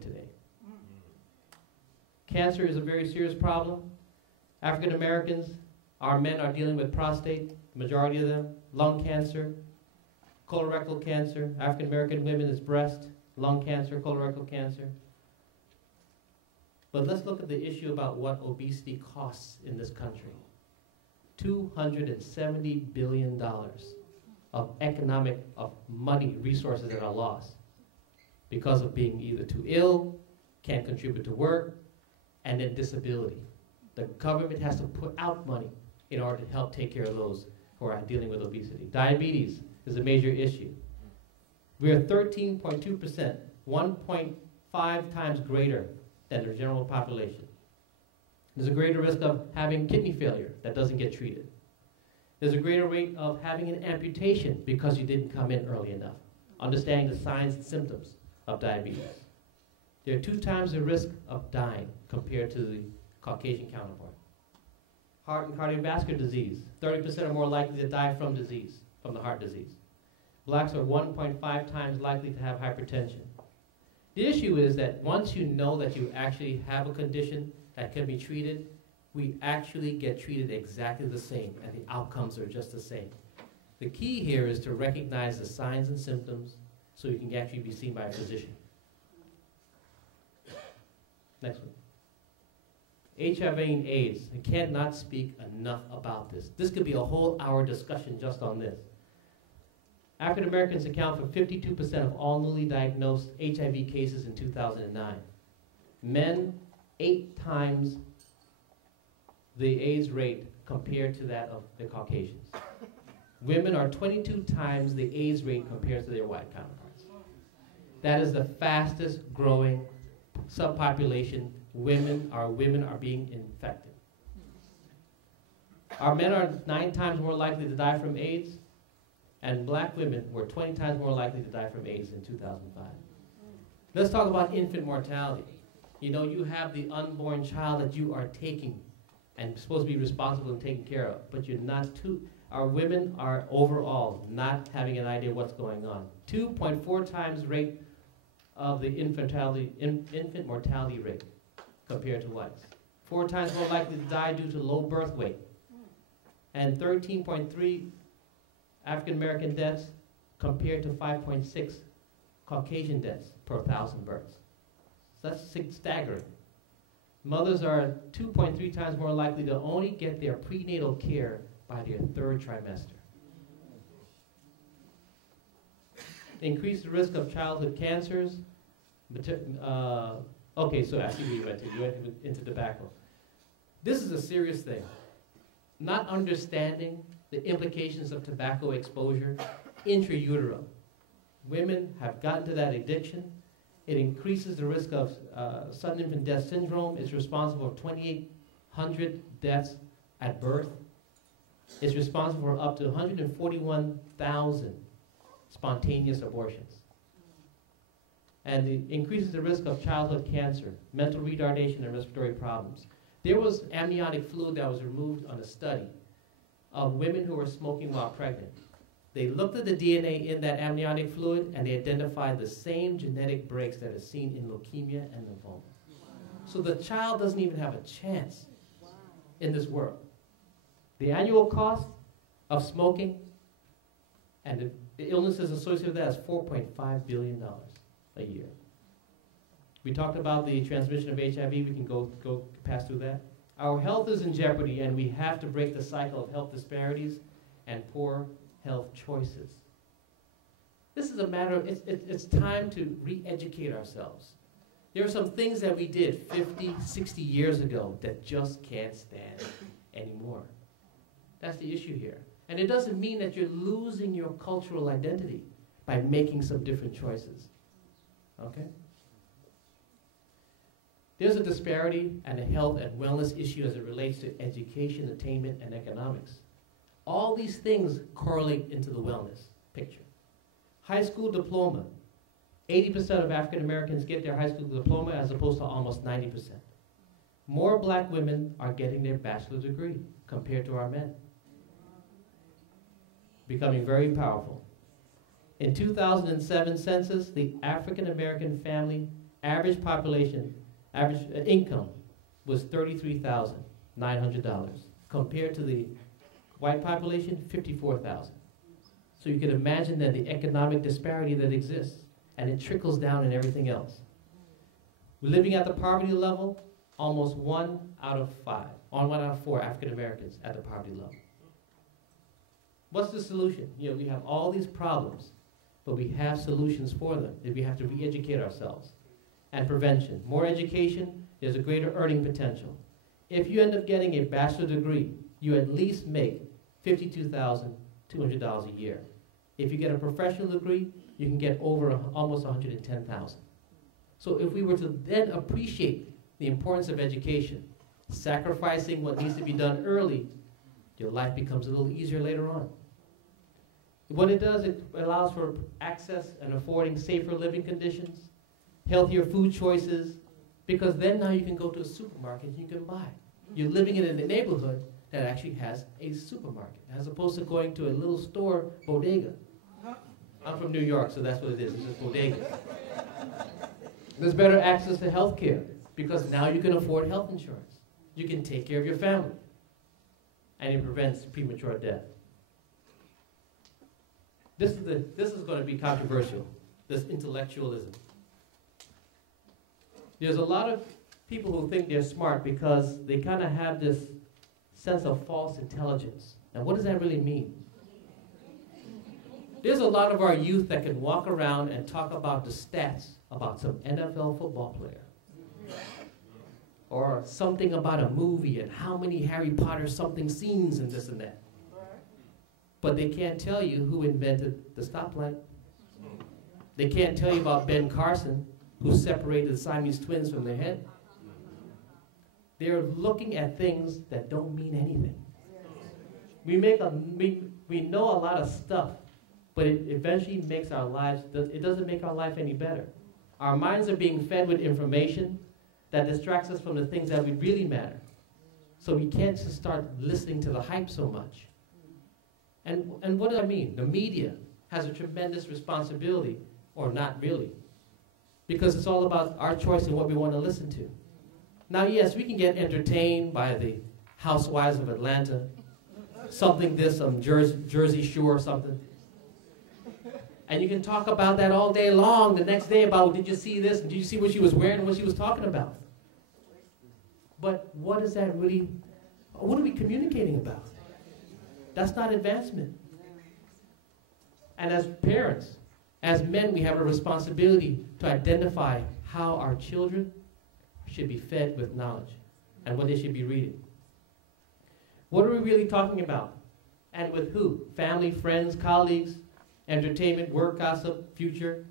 today. Cancer is a very serious problem. African Americans, our men are dealing with prostate, the majority of them, lung cancer, colorectal cancer. African American women is breast, lung cancer, colorectal cancer. But let's look at the issue about what obesity costs in this country. $270 billion of money, resources that are lost because of being either too ill, can't contribute to work, and then disability. The government has to put out money in order to help take care of those who are dealing with obesity. Diabetes is a major issue. We are 13.2%, 1.5 times greater than the general population. There's a greater risk of having kidney failure that doesn't get treated. There's a greater rate of having an amputation because you didn't come in early enough. Understanding the signs and symptoms of diabetes. There are 2 times the risk of dying compared to the Caucasian counterpart. Heart and cardiovascular disease, 30% are more likely to die from disease, from the heart disease. Blacks are 1.5 times likely to have hypertension. The issue is that once you know that you actually have a condition that can be treated, we actually get treated exactly the same, and the outcomes are just the same. The key here is to recognize the signs and symptoms so you can actually be seen by a physician. Next one. HIV and AIDS. I cannot speak enough about this. This could be a whole hour discussion just on this. African Americans account for 52% of all newly diagnosed HIV cases in 2009. Men, 8 times the AIDS rate compared to that of the Caucasians. Women are 22 times the AIDS rate compared to their white counterparts. That is the fastest growing subpopulation. Women are being infected. Our men are 9 times more likely to die from AIDS, and black women were 20 times more likely to die from AIDS in 2005. Let's talk about infant mortality. You know, you have the unborn child that you are taking and supposed to be responsible and taken care of, but you're not our women are overall not having an idea what's going on. 2.4 times rate of the infant mortality rate compared to whites. 4 times more likely to die due to low birth weight. And 13.3 African American deaths compared to 5.6 Caucasian deaths per 1,000 births. So that's staggering. Mothers are 2.3 times more likely to only get their prenatal care by their 3rd trimester. Increased risk of childhood cancers. Okay, so I see where you went to. You went into tobacco. This is a serious thing. Not understanding the implications of tobacco exposure intrautero. Women have gotten to that addiction. It increases the risk of sudden infant death syndrome. It's responsible for 2,800 deaths at birth. It's responsible for up to 141,000 spontaneous abortions. And it increases the risk of childhood cancer, mental retardation, and respiratory problems. There was amniotic fluid that was removed on a study of women who were smoking while pregnant. They looked at the DNA in that amniotic fluid, and they identified the same genetic breaks that are seen in leukemia and lymphoma. So the child doesn't even have a chance in this world. The annual cost of smoking and the illnesses associated with that is $4.5 billion a year. We talked about the transmission of HIV. We can go pass through that. Our health is in jeopardy, and we have to break the cycle of health disparities and poor health choices. This is a matter of, it's time to re-educate ourselves. There are some things that we did 50, 60 years ago that just can't stand anymore. That's the issue here. And it doesn't mean that you're losing your cultural identity by making some different choices. Okay? There's a disparity and a health and wellness issue as it relates to education, attainment, and economics. All these things correlate into the wellness picture. High school diploma. 80% of African Americans get their high school diploma as opposed to almost 90%. More black women are getting their bachelor's degree compared to our men. Becoming very powerful. In 2007 census, the African American family average population, average income was $33,900 compared to the white population, $54,000. So you can imagine then the economic disparity that exists, and it trickles down in everything else. We're living at the poverty level, almost 1 out of 4 African Americans at the poverty level. What's the solution? You know, we have all these problems, but we have solutions for them. We have to re-educate ourselves. And prevention. More education, there's a greater earning potential. If you end up getting a bachelor's degree, you at least make $52,200 a year. If you get a professional degree, you can get over almost $110,000. So if we were to then appreciate the importance of education, sacrificing what needs to be done early, your life becomes a little easier later on. What it does, it allows for access and affording safer living conditions, healthier food choices, because then now you can go to a supermarket and you can buy. You're living in a neighborhood that actually has a supermarket, as opposed to going to a little store bodega. I'm from New York, so that's what it is. It's just bodega. There's better access to health care, because now you can afford health insurance. You can take care of your family, and it prevents premature death. This is going to be controversial, this intellectualism. There's a lot of people who think they're smart because they kind of have this sense of false intelligence. And what does that really mean? There's a lot of our youth that can walk around and talk about the stats about some NFL football player. Or something about a movie and how many Harry Potter something scenes and this and that. But they can't tell you who invented the stoplight. They can't tell you about Ben Carson, who separated the Siamese twins from their head. They're looking at things that don't mean anything. We know a lot of stuff, but it eventually makes our lives, it doesn't make our life any better. Our minds are being fed with information that distracts us from the things that would really matter. So we can't just start listening to the hype so much. And what do I mean? The media has a tremendous responsibility, or not really, because it's all about our choice and what we want to listen to. Now, yes, we can get entertained by the Housewives of Atlanta, something this, some Jersey Shore or something. And you can talk about that all day long, the next day about, did you see this, and did you see what she was wearing and what she was talking about? But what is that really, what are we communicating about? That's not advancement. And as parents, as men, we have a responsibility to identify how our children should be fed with knowledge and what they should be reading. What are we really talking about? And with who? Family, friends, colleagues, entertainment, work, gossip, future,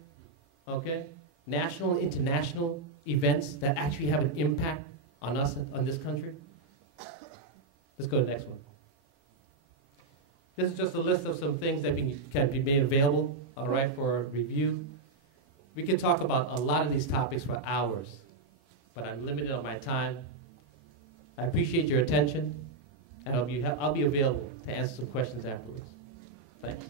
okay? National and international events that actually have an impact on us, on this country. Let's go to the next one. This is just a list of some things that can be made available, all right, for review. We could talk about a lot of these topics for hours, but I'm limited on my time. I appreciate your attention, and I'll be available to answer some questions afterwards. Thanks.